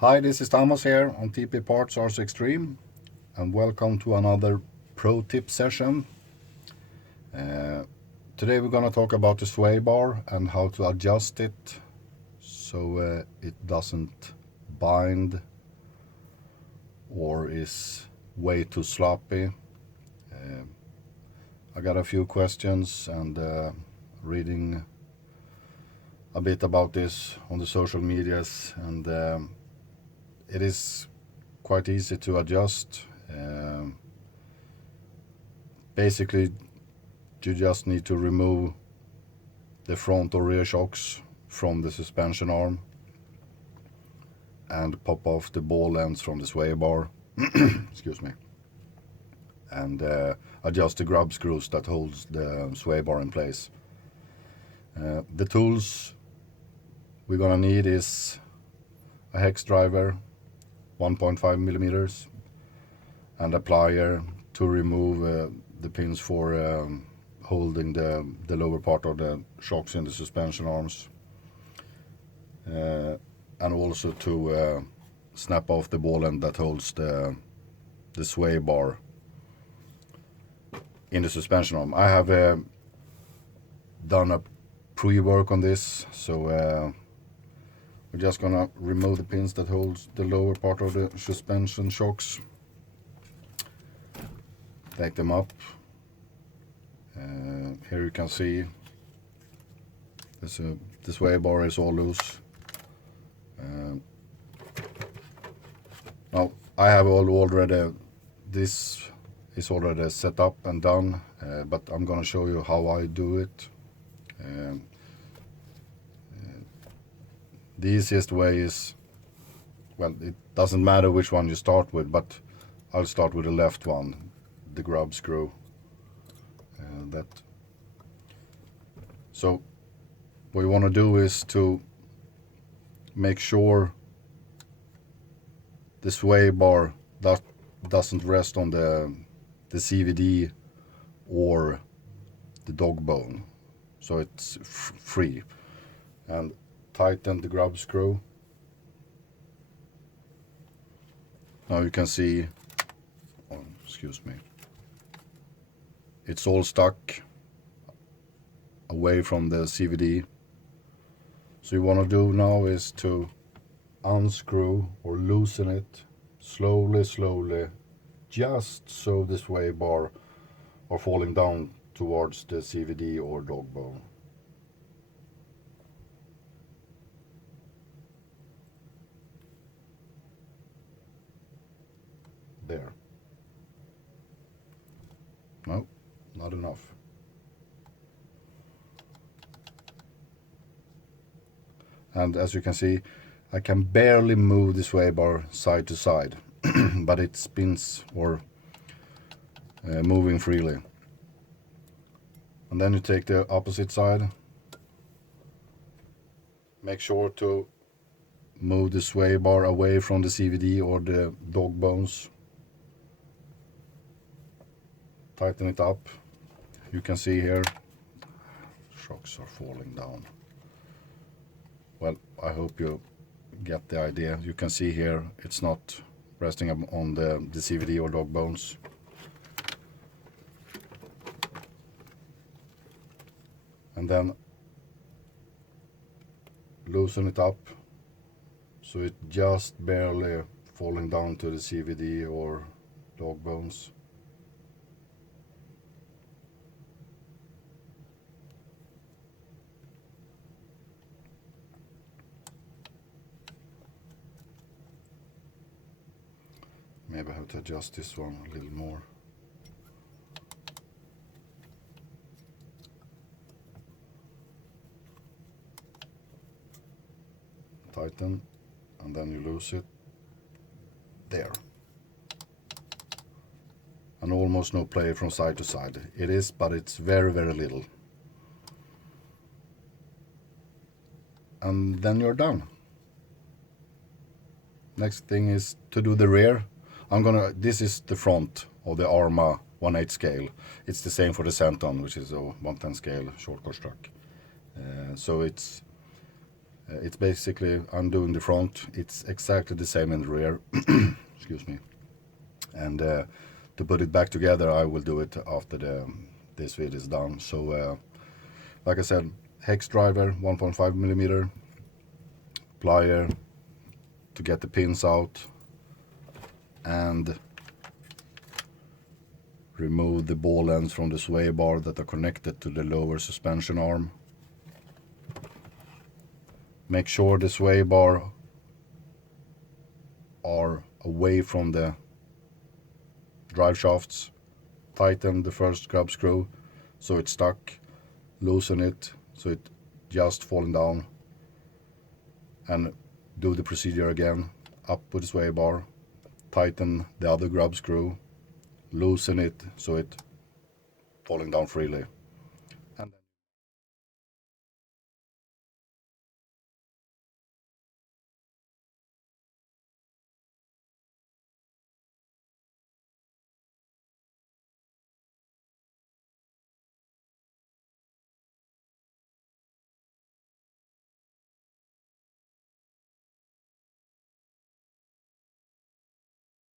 Hi, this is Thomas here on TP Parts Rc-Xtreme, and welcome to another pro tip session. Today we're going to talk about the sway bar and how to adjust it so it doesn't bind or is way too sloppy. I got a few questions and reading a bit about this on the social medias, and it is quite easy to adjust. Basically, you just need to remove the front or rear shocks from the suspension arm and pop off the ball ends from the sway bar. Excuse me. And adjust the grub screws that holds the sway bar in place. The tools we're gonna need is a hex driver, 1.5 millimeters, and a plier to remove the pins for holding the lower part of the shocks in the suspension arms, and also to snap off the ball end that holds the sway bar in the suspension arm. I have done a pre-work on this, so we're just gonna remove the pins that holds the lower part of the suspension shocks. Take them up. Here you can see the sway bar is all loose. Now I have already, this is already set up and done, but I'm gonna show you how I do it. The easiest way is, well, it doesn't matter which one you start with, but I'll start with the left one, the grub screw. So what you want to do is to make sure the sway bar that doesn't rest on the CVD or the dog bone, so it's free, and tighten the grub screw. Now you can see, oh, excuse me, it's all stuck away from the CVD. So you want to do now is to unscrew or loosen it slowly, just so the sway bar are falling down towards the CVD or dog bone. There. No, not enough. And as you can see, I can barely move the sway bar side to side, but it spins or moving freely. And then you take the opposite side. Make sure to move the sway bar away from the CVD or the dog bones. Tighten it up. You can see here, shocks are falling down. Well, I hope you get the idea. You can see here it's not resting on the CVD or dog bones. And then loosen it up so it just barely falling down to the CVD or dog bones. Maybe I have to adjust this one a little more. Tighten, and then you lose it. There. And almost no play from side to side. It is, but it's very little. And then you're done. Next thing is to do the rear. This is the front of the ARRMA 1/8 scale. It's the same for the Senton, which is a 1/10 scale short course truck. So it's It's basically undoing the front. It's exactly the same in the rear. Excuse me. And to put it back together, I will do it after this video is done. So like I said, hex driver 1.5mm, plier to get the pins out, and remove the ball ends from the sway bar that are connected to the lower suspension arm. Make sure the sway bar are away from the drive shafts. Tighten the first grub screw so it's stuck. Loosen it so it just falling down, and do the procedure again. Up with the sway bar, tighten the other grub screw, loosen it so it falling down freely.